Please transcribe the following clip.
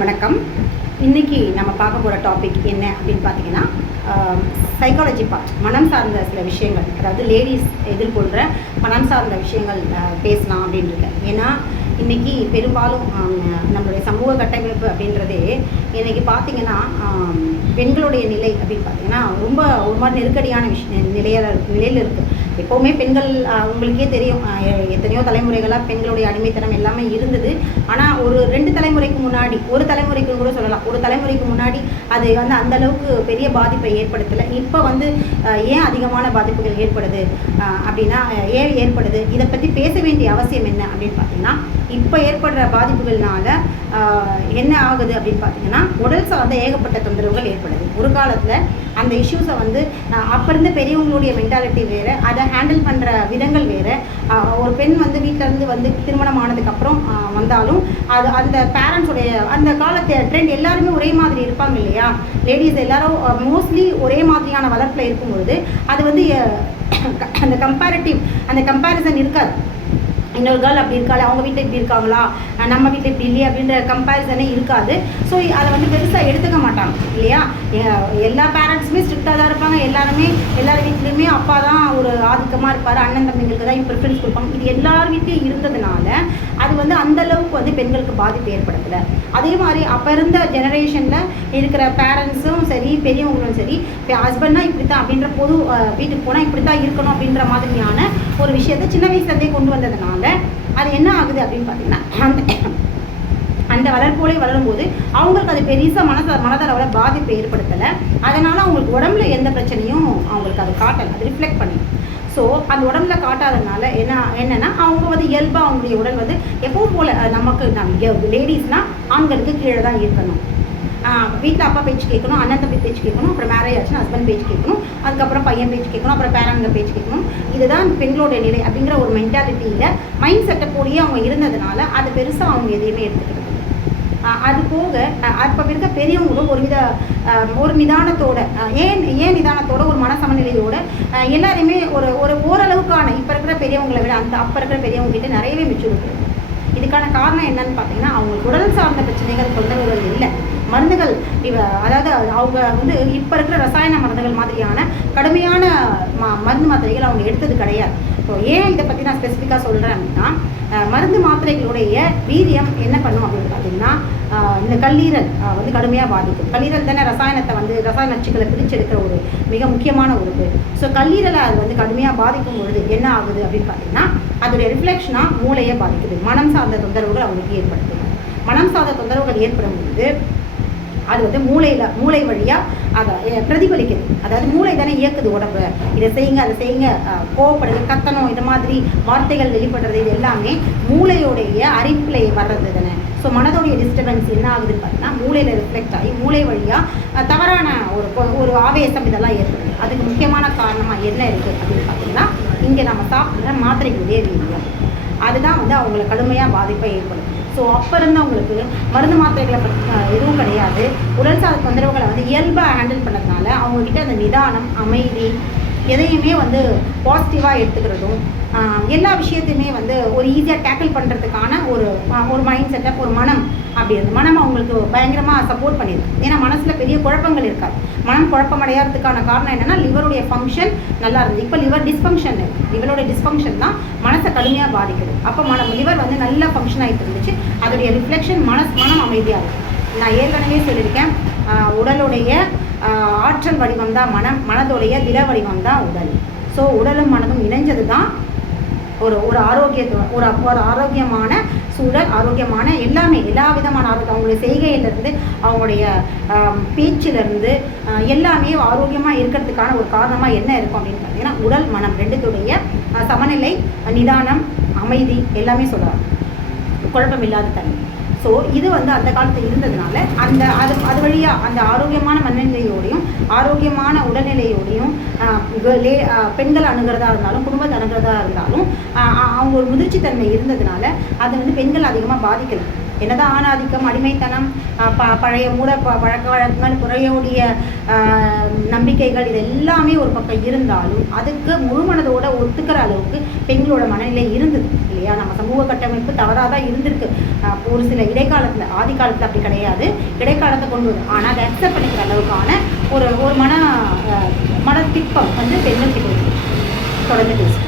வணக்கம். இன்னைக்கு நம்ம பார்க்க போகிற டாபிக் என்ன அப்படின்னு பார்த்தீங்கன்னா சைக்காலஜி பார்ட் மனம் சார்ந்த சில விஷயங்கள். அதாவது லேடிஸ் எதிர்கொள்கிற மனம் சார்ந்த விஷயங்கள் பேசலாம் அப்படின்னு இருக்கேன் ஏன்னா இன்னைக்கு பெரும்பாலும் நம்மளுடைய சமூக கட்டமைப்பு அப்படின்றதே இன்னைக்கு பார்த்தீங்கன்னா பெண்களுடைய நிலை அப்படின்னு பார்த்தீங்கன்னா ரொம்ப ஒரு மாதிரி நெருக்கடியான விஷய நிலையில நிலையில் இருக்குது எப்போவுமே பெண்கள் உங்களுக்கே தெரியும் எத்தனையோ தலைமுறைகளாக பெண்களுடைய அடிமைத்தனம் எல்லாமே இருந்தது. ஆனால் ஒரு ரெண்டு தலைமுறைக்கு முன்னாடி ஒரு தலைமுறைக்கு கூட சொல்லலாம். ஒரு தலைமுறைக்கு முன்னாடி அது வந்து அந்த அளவுக்கு பெரிய பாதிப்பை ஏற்படுத்தலை. இப்போ வந்து ஏன் அதிகமான பாதிப்புகள் ஏற்படுது? அப்படின்னா ஏன் ஏற்படுது? இதை பற்றி பேச வேண்டிய அவசியம் என்ன அப்படின்னு பார்த்தீங்கன்னா இப்போ ஏற்படுற பாதிப்புகள்னால என்ன ஆகுது அப்படின்னு பார்த்தீங்கன்னா உடல் சார்ந்த ஏகப்பட்ட தொந்தரவுகள் ஏற்படுது. ஒரு காலத்தில் அந்த இஷ்யூஸை வந்து அப்போ இருந்த பெரியவங்களுடைய மென்டாலிட்டி வேறு அதை ஹேண்டில் பண்ணுற விதங்கள் வேறு. ஒரு பெண் வந்து வீட்டிலேருந்து வந்து திருமணம் ஆனதுக்கப்புறம் வந்தாலும் அது அந்த பேரண்ட்ஸுடைய அந்த காலத்து ட்ரெண்ட் எல்லாருமே ஒரே மாதிரி இருப்பாங்க இல்லையா? லேடிஸ் எல்லாரும் மோஸ்ட்லி ஒரே மாதிரியான வளர்ப்பில் இருக்கும்பொழுது அது வந்து அந்த கம்பேரிட்டிவ் அந்த கம்பேரிசன் இருக்காது. இன்னொரு கேர்ள் அப்படி இருக்காளே அவங்க வீட்டில் இப்படி இருக்காங்களா? நம்ம வீட்டில் இப்படி இல்லையா அப்படின்ற கம்பேரிசனே இருக்காது. ஸோ அதை வந்து பெருசாக எடுத்துக்க மாட்டாங்க இல்லையா? எல்லா பேரண்ட்ஸுமே ஸ்ட்ரிக்டாக தான் இருப்பாங்க. எல்லாருமே எல்லார் வீட்லேயுமே அப்பா தான் ஒரு ஆதிக்கமாக இருப்பார் அண்ணன் தம்பிங்களுக்கு தான் ப்ரிஃபரன்ஸ் கொடுப்பாங்க. இது எல்லார் வீட்லேயும் இருந்ததுனால அது வந்து அந்த அளவுக்கு வந்து பெண்களுக்கு பாதிப்பு ஏற்படுத்தலை அதே மாதிரி அப்போ இருந்த ஜெனரேஷனில் இருக்கிற பேரண்ட்ஸும் சரி பெரியவங்களும் சரி இப்போ ஹஸ்பண்ட்னா இப்படி தான் அப்படின்ற பொது வீட்டுக்கு போனால் இப்படி தான் இருக்கணும் அப்படின்ற மாதிரியான ஒரு விஷயத்தை சின்ன வயசுலேருந்தே கொண்டு வந்ததுனால அது என்ன ஆகுது அப்படின்னு பார்த்தீங்கன்னா அந்த அந்த வளர்ப்போலே வளரும்போது அவங்களுக்கு அது பெருசாக மனத மனதளவில் பாதிப்பை ஏற்படுத்தலை. அதனால் அவங்களுக்கு உடம்புல எந்த பிரச்சனையும் அவங்களுக்கு அது காட்டலை அது ரிஃப்ளெக்ட் பண்ணி ஸோ அந்த உடம்புல காட்டாததுனால என்ன என்னென்னா அவங்க வந்து இயல்பாக அவங்களுடைய உடல் வந்து எப்பவும் போல் நமக்கு நம்ம லேடிஸ்னால் ஆண்களுக்கு கீழே தான் இருக்கணும். வீட்டில் அப்பா பேச்சு கேட்கணும் அண்ணன் தம்பி பேச்சு கேட்கணும் அப்புறம் மேரேஜ் ஆச்சுன்னா ஹஸ்பண்ட் பேச்சு கேட்கணும் அதுக்கப்புறம் பையன் பேச்சு கேட்கணும் அப்புறம் பேரங்க பேச்சு கேட்கணும். இதுதான் பெண்களோட நிலை அப்படிங்கிற ஒரு மென்டாலிட்டியில் மைண்ட் செட்டப்போடையே அவங்க இருந்ததுனால அது பெருசாக அவங்க எதையுமே எடுத்துக்கிறது அது போக அப்போ இருக்க பெரியவங்களும் ஒரு வித ஒரு நிதானத்தோட ஏன் ஏன் நிதானத்தோட ஒரு மன சமநிலையோட எல்லாருமே ஒரு ஒரு ஓரளவுக்கான இப்போ இருக்கிற பெரியவங்களை விட அந்த அப்போ இருக்கிற பெரியவங்ககிட்ட நிறையவே மிச்சம் இருக்கு இதுக்கான காரணம் என்னன்னு பார்த்தீங்கன்னா அவங்களுக்கு உடல் சார்ந்த பிரச்சனைகள் தொந்தரவுகள் இல்லை. மருந்துகள் இவ அதாவது அவங்க வந்து இப்போ இருக்கிற ரசாயன மருந்துகள் மாதிரியான கடுமையான ம மருந்து மாத்திரைகள் அவங்க எடுத்தது கிடையாது. ஸோ ஏன் இதை பற்றி நான் ஸ்பெசிஃபிக்காக சொல்கிறேன் அப்படின்னா மருந்து மாத்திரைகளுடைய வீரியம் என்ன பண்ணும் அப்படின்னு பார்த்தீங்கன்னா இந்த கல்லீரல் வந்து கடுமையாக பாதிக்கும். கல்லீரல் தானே ரசாயனத்தை வந்து ரசாயன நச்சுக்களை பிரிச்செடுக்கிற ஒரு மிக முக்கியமான உறுப்பு ஸோ கல்லீரலை அது வந்து கடுமையாக பாதிக்கும் பொழுது என்ன ஆகுது அப்படின்னு பார்த்தீங்கன்னா அதோடைய ரிஃப்ளெக்ஷனாக மூளையை பாதிக்குது. மனம் சார்ந்த தொந்தரவுகள் அவங்களுக்கு ஏற்படுத்தும் மனம் சார்ந்த தொந்தரவுகள் ஏற்படும் பொழுது அது வந்து மூளையில் மூளை வழியாக அதை பிரதிபலிக்குது. அதாவது மூளை தானே இயக்குது உடம்பு. இதை செய்யுங்க அதை செய்யுங்க கோவப்படுறது கத்தனம் இது இந்த மாதிரி வார்த்தைகள் வெளிப்படுறது இது எல்லாமே மூளையோடைய அறிப்பில் வர்றது தானே. ஸோ மனதோடைய டிஸ்டர்பன்ஸ் என்ன ஆகுதுன்னு பார்த்தீங்கன்னா மூளையில் ரிஃப்ளெக்ட் ஆகி மூளை வழியாக தவறான ஒரு ஒரு ஆவேசம் இதெல்லாம் ஏற்படுது. அதுக்கு முக்கியமான காரணமாக என்ன இருக்குது அப்படின்னு பார்த்தீங்கன்னா இங்கே நம்ம சாப்பிட்ற மாத்திரைகளுடைய வீடியோ அதுதான் வந்து அவங்களை கடுமையாக பாதிப்பை ஏற்படுது ஸோ அப்போ இருந்தவங்களுக்கு மருந்து மாத்திரைகளை பற்றி எதுவும் கிடையாது. உடல் சார்ந்த தொந்தரவுகளை வந்து இயல்பாக ஹேண்டில் பண்ணதுனால அவங்கக்கிட்ட அந்த நிதானம் அமைதி எதையுமே வந்து பாசிட்டிவாக எடுத்துக்கிறதும் எல்லா விஷயத்தையுமே வந்து ஒரு ஈஸியாக டேக்கிள் பண்ணுறதுக்கான ஒரு ஒரு மைண்ட் செட்டப் ஒரு மனம் அப்படி இருக்கு. மனம் அவங்களுக்கு பயங்கரமாக சப்போர்ட் பண்ணியிருக்கு ஏன்னா மனசில் பெரிய குழப்பங்கள் இருக்காது. மனம் குழப்பமடையாததுக்கான காரணம் என்னென்னா லிவருடைய ஃபங்க்ஷன் நல்லா இருந்தது. இப்போ லிவர் டிஸ்ஃபங்க்ஷன் லிவருடைய டிஸ்ஃபங்க்ஷன் தான் மனசை கடுமையாக பாதிக்குது. அப்போ மனம் லிவர் வந்து நல்லா ஃபங்க்ஷன் ஆகிட்டு இருந்துச்சு. அதோடைய ரிஃப்ளெக்ஷன் மனசு மனம் அமைதியாக இருக்கும் நான் ஏற்கனவே சொல்லியிருக்கேன் உடலுடைய ஆற்றல் வடிவம் தான் மனம். மனதுடைய திட வடிவம் தான் உடல். ஸோ உடலும் மனதும் இணைஞ்சது தான் ஒரு ஒரு ஆரோக்கியத்து ஒரு ஒரு ஆரோக்கியமான சூழல் ஆரோக்கியமான எல்லாமே எல்லா விதமான ஆரோக்கியம் அவங்களுடைய செய்கையிலேருந்து அவங்களுடைய பேச்சிலேருந்து எல்லாமே ஆரோக்கியமாக இருக்கிறதுக்கான ஒரு காரணமாக என்ன இருக்கும் அப்படின்னு பார்த்தீங்கன்னா உடல் மனம் ரெண்டுத்துடைய சமநிலை நிதானம் அமைதி எல்லாமே சொல்கிறாங்க குழப்பம் இல்லாத தன்மை. ஸோ இது வந்து அந்த காலத்தில் இருந்ததுனால அந்த அது அது வழியாக அந்த ஆரோக்கியமான மனநிலையோடையும் ஆரோக்கியமான உடல்நிலையோடையும் ஆஹ், லே- ஆஹ், பெண்கள் அணுகிறதா இருந்தாலும் குடும்பத்தை அணுகிறதா இருந்தாலும் ஆஹ், அவங்க ஒரு முதிர்ச்சித்தன்மை இருந்ததுனால அது வந்து பெண்கள் அதிகமாக பாதிக்கலை. என்னதான் ஆணாதிக்கம் அடிமைத்தனம் ப பழைய மூட ப பழக்க வழக்கங்கள் குறையுடைய நம்பிக்கைகள் இது எல்லாமே ஒரு பக்கம் இருந்தாலும் அதுக்கு முழுமனதோட ஒத்துக்கிற அளவுக்கு பெண்களோட மனநிலை இருந்தது இல்லையா? நம்ம சமூக கட்டமைப்பு தவறாக தான் இருந்திருக்கு ஒரு சில இடைக்காலத்தில் ஆதி காலத்தில் அப்படி கிடையாது. இடைக்காலத்தை கொண்டு வரும். ஆனால் அதை அக்செப்ட் பண்ணிக்கிற அளவுக்கான ஒரு ஒரு மன மன திட்பம் வந்து பெண்கள் கிட்ட தொடர்ந்து பேசுவோம்.